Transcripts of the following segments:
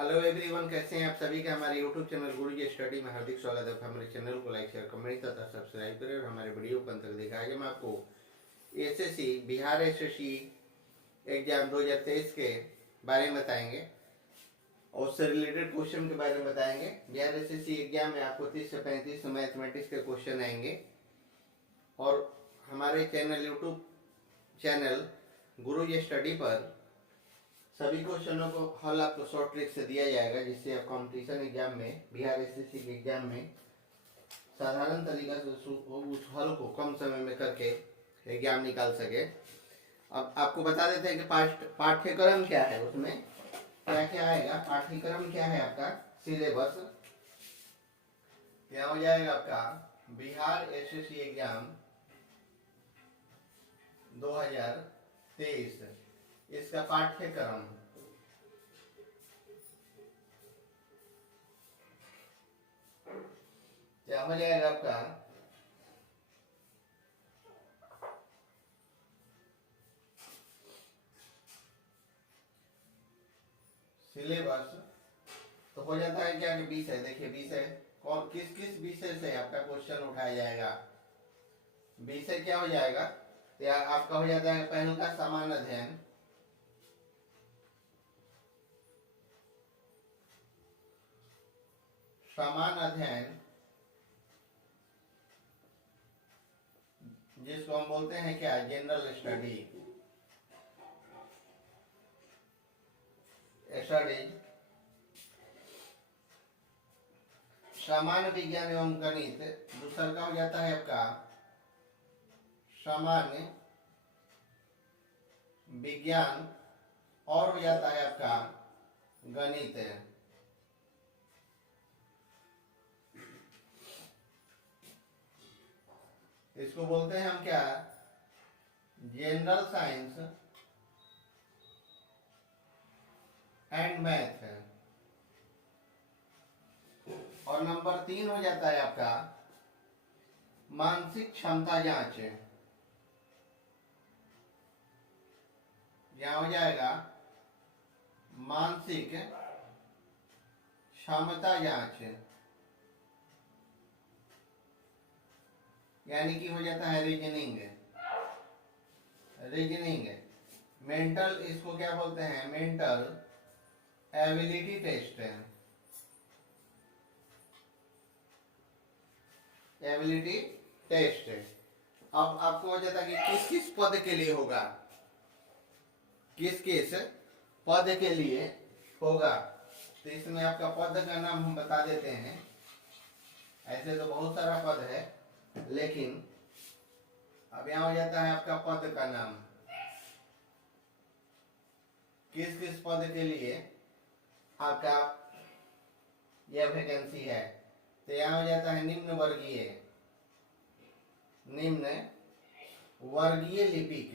Hello everyone, कैसे हैं आप सभी का हमारे यूट्यूब चैनल गुरुजी स्टडी में हार्दिक स्वागत है। हमारे चैनल को लाइक शेयर कमेंट तथा सब्सक्राइब करें और हमारे वीडियो को अंत तक देखा। आज हम आपको एसएससी बिहार एसएससी एग्जाम 2023 के बारे में बताएंगे और उससे रिलेटेड क्वेश्चन के बारे में बताएंगे। बिहार एसएससी एग्जाम में आपको 30 से 35 मैथमेटिक्स के क्वेश्चन आएंगे और हमारे चैनल यूट्यूब चैनल गुरुजी स्टडी पर सभी क्वेश्चनों को हल आपको शॉर्ट ट्रिक से दिया जाएगा, जिससे आप कंपटीशन एग्जाम में बिहार एसएससी के एग्जाम में साधारण तरीका से उस हल को कम समय में करके एग्जाम निकाल सके। अब आपको बता देते हैं कि पाठ्यक्रम क्या है, उसमें क्या क्या आएगा। पाठ्यक्रम क्या है आपका, सिलेबस क्या हो जाएगा आपका बिहार एसएससी एग्जाम 2023 इसका पाठ्यक्रम क्या हो जाएगा आपका सिलेबस। तो हो जाता है क्या कि विषय, देखिए विषय कौन किस किस विषय से आपका क्वेश्चन उठाया जाएगा। विषय क्या हो जाएगा, तो आपका हो जाता है पहले का सामान्य अध्ययन, सामान्य अध्ययन जिसको हम बोलते हैं क्या, जनरल स्टडी, स्टडीज। सामान्य विज्ञान एवं गणित दूसरा का हो जाता है आपका सामान्य विज्ञान और हो जाता है आपका गणित। इसको बोलते हैं हम क्या, जनरल साइंस एंड मैथ। और नंबर 3 हो जाता है आपका मानसिक क्षमता जांच। यहां हो जाएगा मानसिक क्षमता जांच, यानी कि हो जाता है रीजनिंग। रीजनिंग मेंटल, इसको क्या बोलते हैं, mental ability test. Ability test. अब आपको हो जाता है कि किस किस पद के लिए होगा, किस किस पद के लिए होगा। तो इसमें आपका पद का नाम हम बता देते हैं। ऐसे तो बहुत सारा पद है, लेकिन अब यहां हो जाता है आपका पद का नाम, किस किस पद के लिए आपका यह वैकेंसी है। तो यहां हो जाता है निम्न वर्गीय, निम्न वर्गीय लिपिक,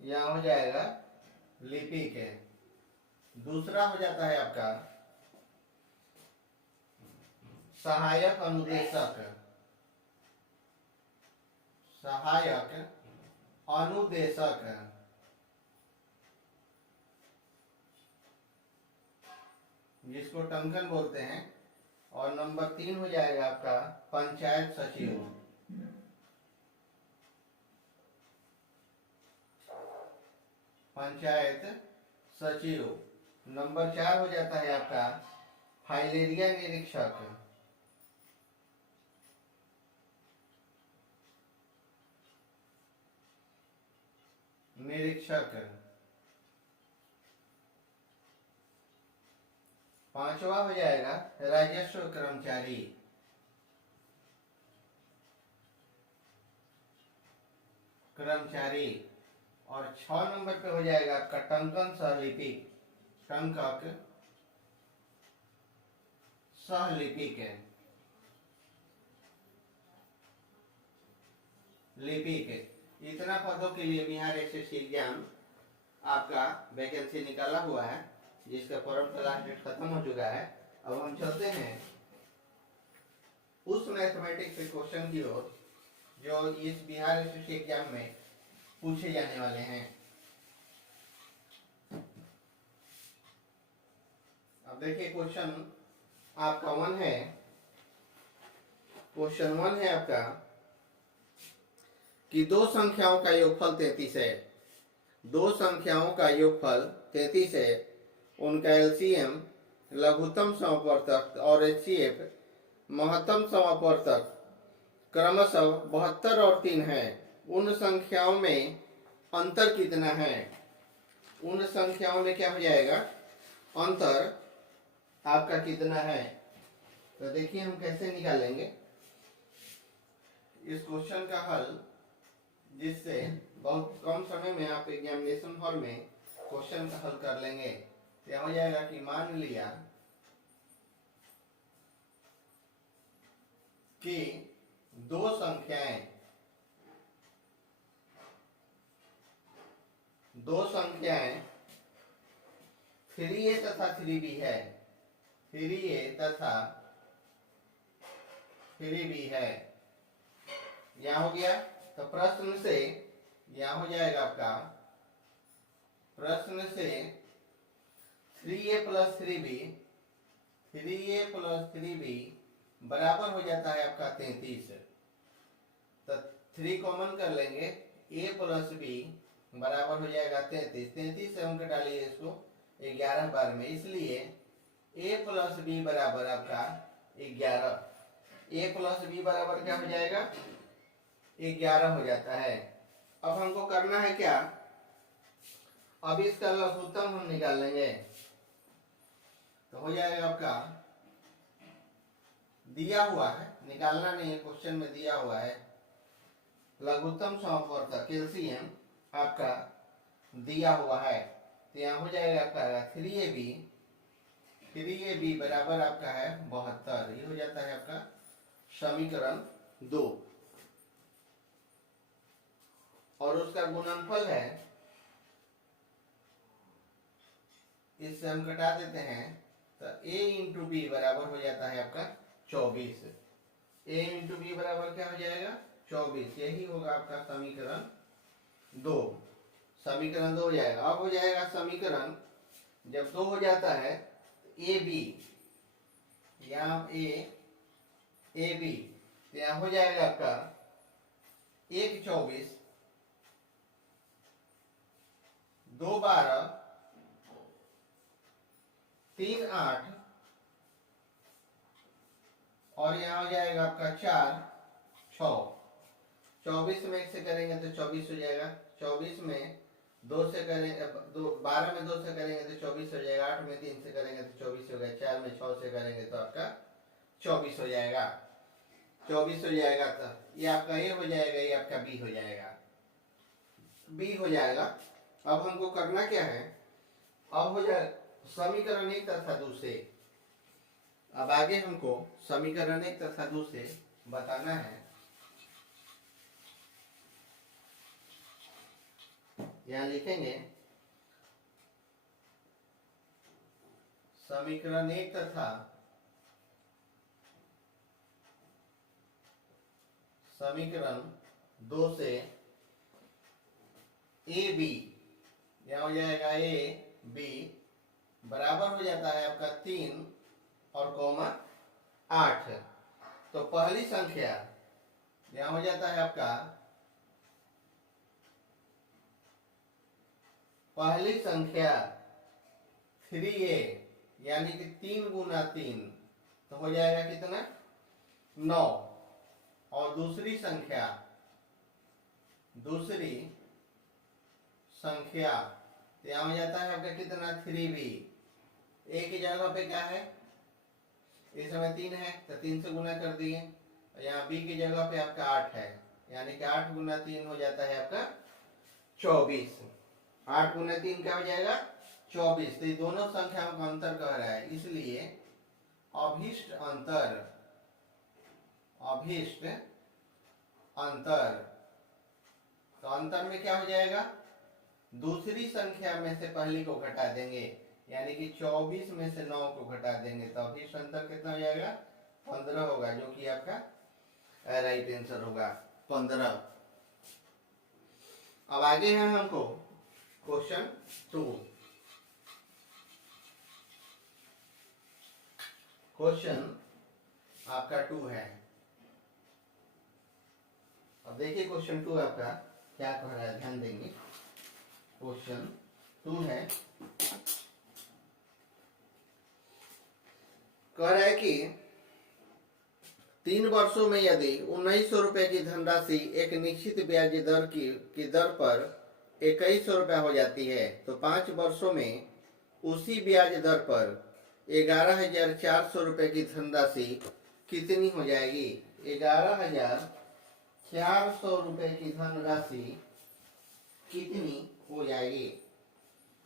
यहां हो जाएगा लिपिक। दूसरा हो जाता है आपका सहायक अनुदेशक, सहायक अनुदेशक। जिसको टंकन बोलते हैं। और नंबर 3 हो जाएगा आपका पंचायत सचिव। पंचायत सचिव। नंबर 4 हो जाता है आपका फाइलेरिया निरीक्षक। निरीक्षक। 5वां हो जाएगा राजस्व कर्मचारी। कर्मचारी। और 6 नंबर पे हो जाएगा आपका टंकन सहलिपिक, टंकक सहलिपिक है, लिपिक। इतना पदों के लिए बिहार एसएससी एग्जाम आपका वैकेंसी निकाला हुआ है, जिसका फॉर्म का लास्ट डेट खत्म हो चुका है। अब हम चलते हैं उस मैथमेटिक्स के क्वेश्चन की ओर जो इस बिहार एसएससी एग्जाम में पूछे जाने वाले हैं। अब देखिए क्वेश्चन आपका 1 है। क्वेश्चन 1 है आपका कि दो संख्याओं का योगफल 33 है। दो संख्याओं का योगफल 33 है। उनका एलसीएम लघुत्तम समापवर्तक और एचसीएफ महत्तम समापवर्तक क्रमशः 72 और 3 है। उन संख्याओं में अंतर कितना है? उन संख्याओं में क्या हो जाएगा? अंतर आपका कितना है? तो देखिए हम कैसे निकालेंगे इस क्वेश्चन का हल, जिससे बहुत कम समय में आप एग्जामिनेशन हॉल में क्वेश्चन का हल कर लेंगे। क्या हो जाएगा कि मान लिया कि दो संख्याएं 3a तथा 3b है। 3a तथा 3b है। यहां हो गया। तो प्रश्न से यहां हो जाएगा आपका, प्रश्न से 3a plus 3b, 3a plus 3b बराबर हो जाता है आपका 33। तो 3 कॉमन कर लेंगे, a प्लस b बराबर हो जाएगा 33। 33 से हम घटा लिए इसको 11 बार में, इसलिए a प्लस b बराबर आपका 11। a प्लस b बराबर क्या हो जाएगा? 11 हो जाता है। अब हमको करना है क्या? अब इसका लघुत्तम हम निकाल लेंगे। तो हो जाएगा आपका, दिया हुआ है, निकालना नहीं है, क्वेश्चन में दिया हुआ है लघुत्तम समापवर्तक एलसीएम आपका दिया हुआ है। तो यहाँ हो जाएगा आपका 3ab बराबर आपका है 72। ये हो जाता है आपका समीकरण 2। और उसका गुणनफल है, इससे हम घटा देते हैं। तो a इंटू बी बराबर हो जाता है आपका 24। a इंटू बी बराबर क्या हो जाएगा? 24। यही होगा आपका समीकरण 2। समीकरण 2 हो जाएगा। अब हो जाएगा समीकरण, जब 2 हो जाता है ए बी, यहाँ ए बी, तो यहाँ हो जाएगा आपका 1 24, 2 12, 3 8, और यहाँ हो जाएगा आपका 4 6। 24 में 1 से करेंगे तो 24 हो जाएगा। 24 में 2 से करेंगे, 12 में 2 से करेंगे तो 24 हो जाएगा। 8 में 3 से करेंगे तो 24 हो गया। 4 में 6 से करेंगे तो आपका 24 हो जाएगा। 24 हो जाएगा। तो ये आपका ए हो जाएगा, ये आपका बी हो जाएगा, बी हो जाएगा। अब हमको करना क्या है? अब हो जाए समीकरण 1 तथा 2 से। अब आगे हमको समीकरण 1 तथा 2 से बताना है। यहाँ लिखेंगे समीकरण 1 तथा समीकरण 2 से ए बी, यहाँ हो जाएगा ए बी बराबर हो जाता है आपका 3 और कोमा 8। तो पहली संख्या यहाँ हो जाता है आपका, पहली संख्या 3a यानी कि 3 गुना 3, तो हो जाएगा कितना? 9। और दूसरी संख्या तो यहाँ हो जाता है आपका कितना? 3b। a की जगह पे क्या है? इस समय 3 है तो 3 से गुना कर दिए। यहाँ b की जगह पे आपका 8 है, यानी कि 8 गुना 3 हो जाता है आपका 24। 8 गुना 3 क्या हो जाएगा? 24। तो ये दोनों संख्याओं का अंतर कह रहा है, इसलिए अभिष्ट अंतर। तो अंतर में क्या हो जाएगा? दूसरी संख्या में से पहली को घटा देंगे, यानी कि 24 में से 9 को घटा देंगे, तो अभिष्ट अंतर कितना हो जाएगा? 15 होगा, जो कि आपका राइट आंसर होगा 15। अब आगे है हमको क्वेश्चन 2। क्वेश्चन आपका 2 है। अब देखिए क्वेश्चन 2 आपका क्या कह रहा है, ध्यान देंगे। क्वेश्चन 2 है, कह रहा है कि 3 वर्षों में यदि 1900 रुपए की धनराशि एक निश्चित ब्याज दर की दर पर 2100 रुपया हो जाती है, तो 5 वर्षों में उसी ब्याज दर पर 11,400 रुपए की धनराशि कितनी हो जाएगी? 11,400 रुपए की धनराशि कितनी हो जाएगी?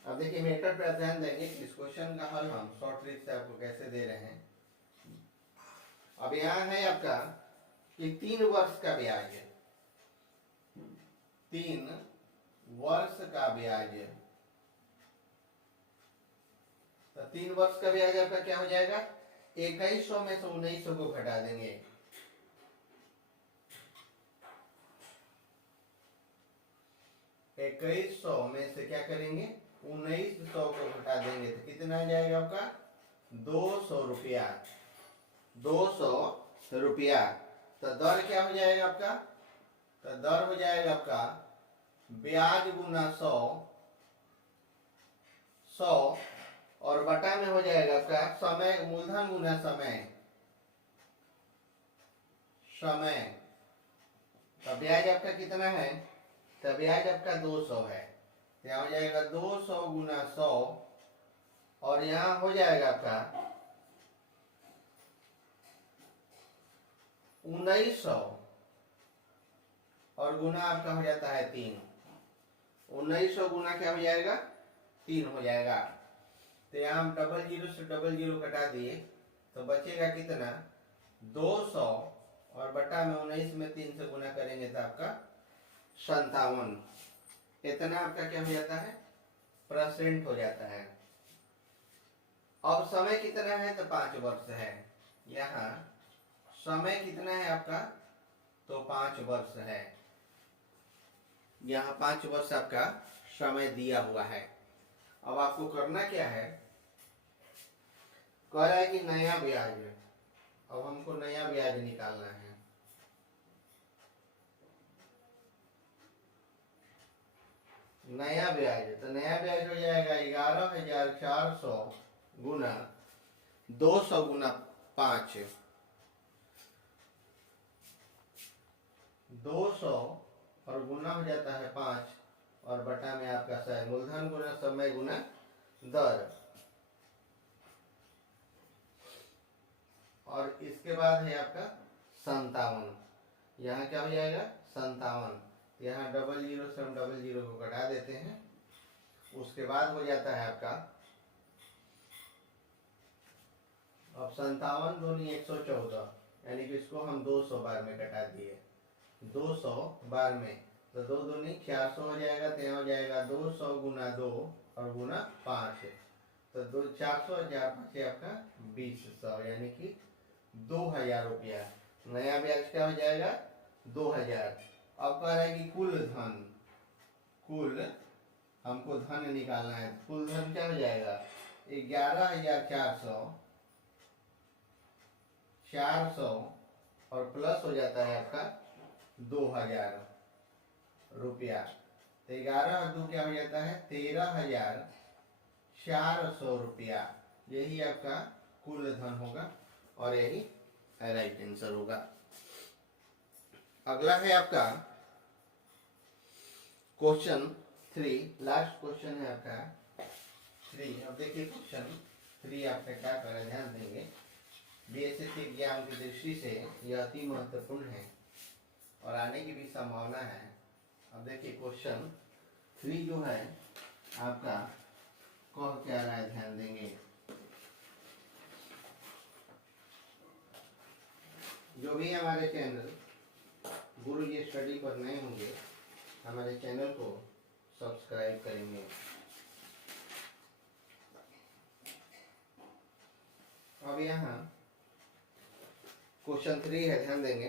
अब देखिए मेथड पर ध्यान देंगे। इस क्वेश्चन का हल हम शॉर्ट ट्रिक से आपको कैसे दे रहे हैं। अब यहाँ है आपका कि 3 वर्ष का ब्याज, 3 वर्ष का ब्याज, तो 3 वर्ष का ब्याज आपका क्या हो जाएगा? 2100 में से 1900 को घटा देंगे। में से क्या करेंगे? 1900 को घटा देंगे तो कितना आ जाएगा आपका? 200 रुपया। 200 रुपया। तो दर क्या हो जाएगा आपका? तो दर हो जाएगा आपका ब्याज गुना 100, 100 और बटा में हो जाएगा आपका समय, मूलधन गुना समय, समय। तो ब्याज आपका कितना है? तो ब्याज आपका 200 है। यहाँ हो जाएगा 200 गुना 100 और यहाँ हो जाएगा आपका 1900 और गुना आपका हो जाता है 3। 1900 गुना क्या हो जाएगा? 3 हो जाएगा। तो यहाँ हम 00 से 00 घटा दिए तो बचेगा कितना? 200 और बटा में 19 में 3 से गुना करेंगे तो आपका 57। इतना आपका क्या हो जाता है? परसेंट हो जाता है। अब समय कितना है? तो 5 वर्ष है। यहाँ समय कितना है आपका? तो 5 वर्ष है। यहाँ 5 वर्ष आपका समय दिया हुआ है। अब आपको करना क्या है? कह रहा है कि नया ब्याज, अब हमको नया ब्याज निकालना है। नया ब्याज, तो नया ब्याज हो जाएगा 11,400 गुना 200 गुना 5, 200 और गुना हो जाता है 5 और बटा में आपका सही, मूलधन गुना समय गुना दर। और इसके बाद है आपका 57। यहाँ क्या हो जाएगा? 57। यहाँ 00 से हम 00 को घटा देते हैं। उसके बाद हो जाता है आपका, अब 57 दूनी 114, यानी कि इसको हम 200 बार में घटा दिए। 200 बार में तो 2 दूनी 400 हो जाएगा। तो यहाँ हो जाएगा 200 गुना 2 और गुना 5, तो 400 हजार 5 आपका 2000, यानी कि 2000 रुपया। नया ब्याज क्या हो जाएगा? 2000। अब कह रहा है कि कुल धन, कुल हमको धन निकालना है। कुल धन क्या हो जाएगा? 11,400, 400 और प्लस हो जाता है आपका 2000 रुपया। तो 11 और 2 क्या हो जाता है? 13,400 रुपया। यही आपका कुल धन होगा और यही राइट आंसर होगा। अगला है आपका क्वेश्चन 3, लास्ट क्वेश्चन है आपका 3। अब देखिए क्वेश्चन 3 आपका क्या कर रहा है, ध्यान देंगे। बीएसएससी एग्जाम की दृष्टि से यह अति महत्वपूर्ण है और आने की भी संभावना है। अब देखिए क्वेश्चन 3 जो है आपका कह क्या रहा है, ध्यान देंगे। जो भी हमारे चैनल गुरुजी स्टडी पर नए होंगे, हमारे चैनल को सब्सक्राइब करेंगे। अब यहाँ क्वेश्चन 3 है, ध्यान देंगे।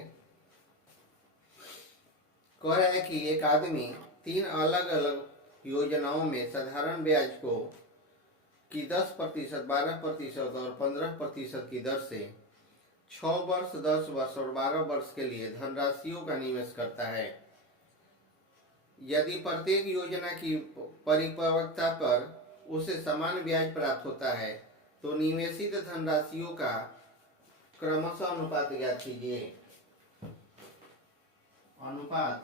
कह रहा है कि एक आदमी 3 अलग अलग योजनाओं में साधारण ब्याज को की 10%, 12% और 15% की दर से 6 वर्ष, 10 वर्ष और 12 वर्ष के लिए धनराशियों का निवेश करता है। यदि प्रत्येक योजना की परिपक्वता पर उसे समान ब्याज प्राप्त होता है तो निवेशित धनराशियों का क्रमशः अनुपात ज्ञात कीजिए। अनुपात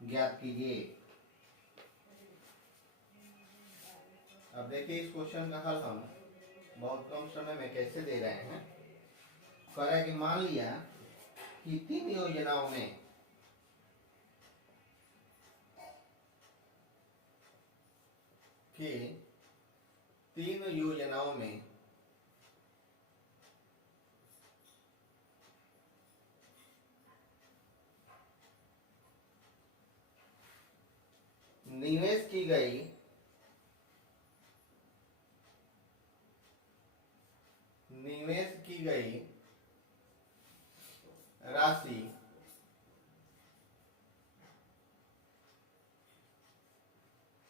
ज्ञात कीजिए। अब देखिए इस क्वेश्चन का हल हम बहुत कम समय में कैसे दे रहे हैं। कह रहा है कि मान लिया कि 3 योजनाओं में निवेश की गई राशि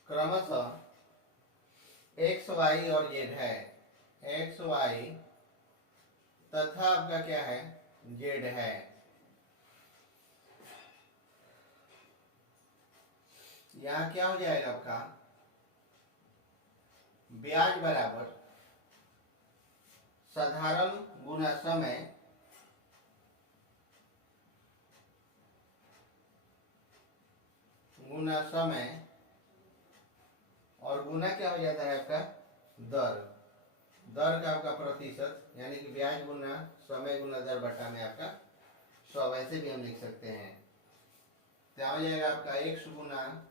क्रमशः एक्स, वाई और जेड है। एक्स, वाई तथा आपका क्या है, जेड है। यहाँ क्या हो जाएगा आपका, ब्याज बराबर साधारण गुना समय और गुना क्या हो जाता है आपका, दर का आपका प्रतिशत, यानी कि ब्याज गुना समय गुना दर बटा में आपका 100, वैसे भी हम लिख सकते हैं। क्या हो जाएगा आपका x गुना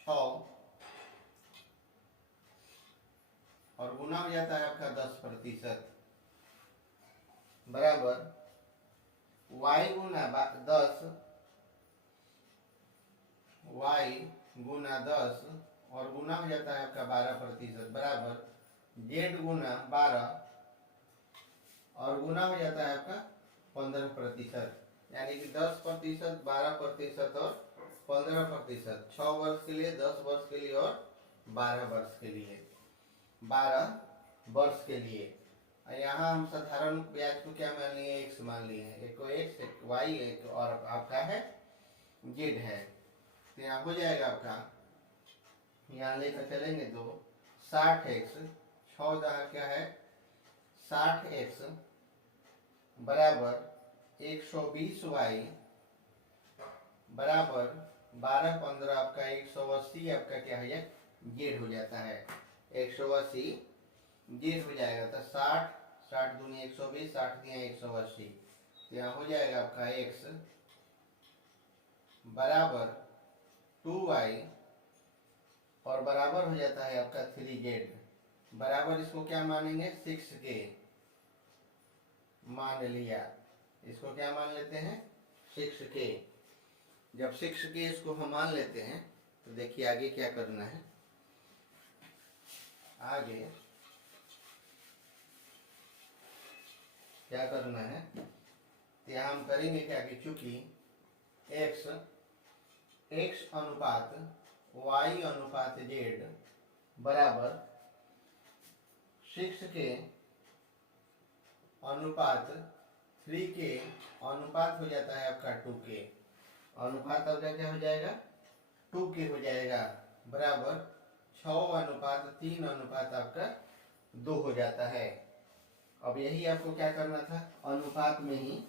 6 और गुना हो जाता है आपका 10% बराबर y गुना 10, y गुना 10 और गुना हो जाता है आपका 12% बराबर z गुना 12 और गुना हो जाता है आपका 15%, यानी कि 10%, 12% और 15%, 6 वर्ष के लिए, 10 वर्ष के लिए और 12 वर्ष के लिए। 12 वर्ष के लिए यहाँ हम साधारण ब्याज को क्या मान लिए, एक्स मान लिए हैं। एक को एक्स, एक वाई, एक और आपका है जेड है। तो यहाँ हो जाएगा आपका, यहाँ लेकर चलेंगे तो 60x, 6 क्या है 60x बराबर 120y बराबर 12, 15 आपका 180 आपका क्या है, जेड हो जाता है। 180 जेड हो जाएगा तो 60 दूनी 120, 60 दिया 180, तो यहाँ हो जाएगा आपका x बराबर 2y और बराबर हो जाता है आपका 3z बराबर, इसको क्या मानेंगे 6k मान लिया। इसको क्या मान लेते हैं 6k। जब 6k इसको हम मान लेते हैं तो देखिए आगे क्या करना है। आगे क्या करना है, तो यहाँ हम करेंगे क्या कि चूंकि x अनुपात y अनुपात z बराबर 6k अनुपात 3k अनुपात हो जाता है आपका 2k। अनुपात आपका क्या हो जाएगा 2k हो जाएगा बराबर 6:3 अनुपात आपका 2 हो जाता है। अब यही आपको क्या करना था, अनुपात में ही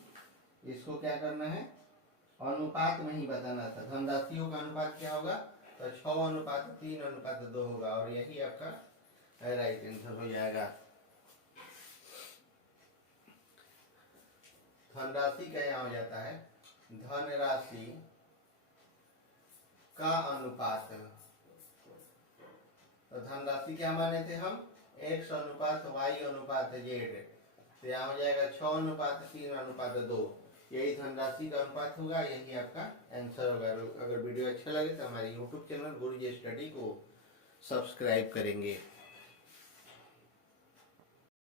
इसको क्या करना है, अनुपात में ही बताना था। धनराशियों का अनुपात क्या होगा, तो 6:3 अनुपात 2 होगा और यही आपका राइट आंसर हो जाएगा। धनराशि का यहाँ हो जाता है धनराशि का अनुपात। तो धनराशि क्या माने थे हम, x अनुपात y अनुपात z, तो यहाँ हो जाएगा 6:3 अनुपात 2, यही धनराशि का अनुपात होगा, यही आपका आंसर होगा। अगर वीडियो अच्छा लगे तो हमारे YouTube चैनल गुरुजी स्टडी को सब्सक्राइब करेंगे।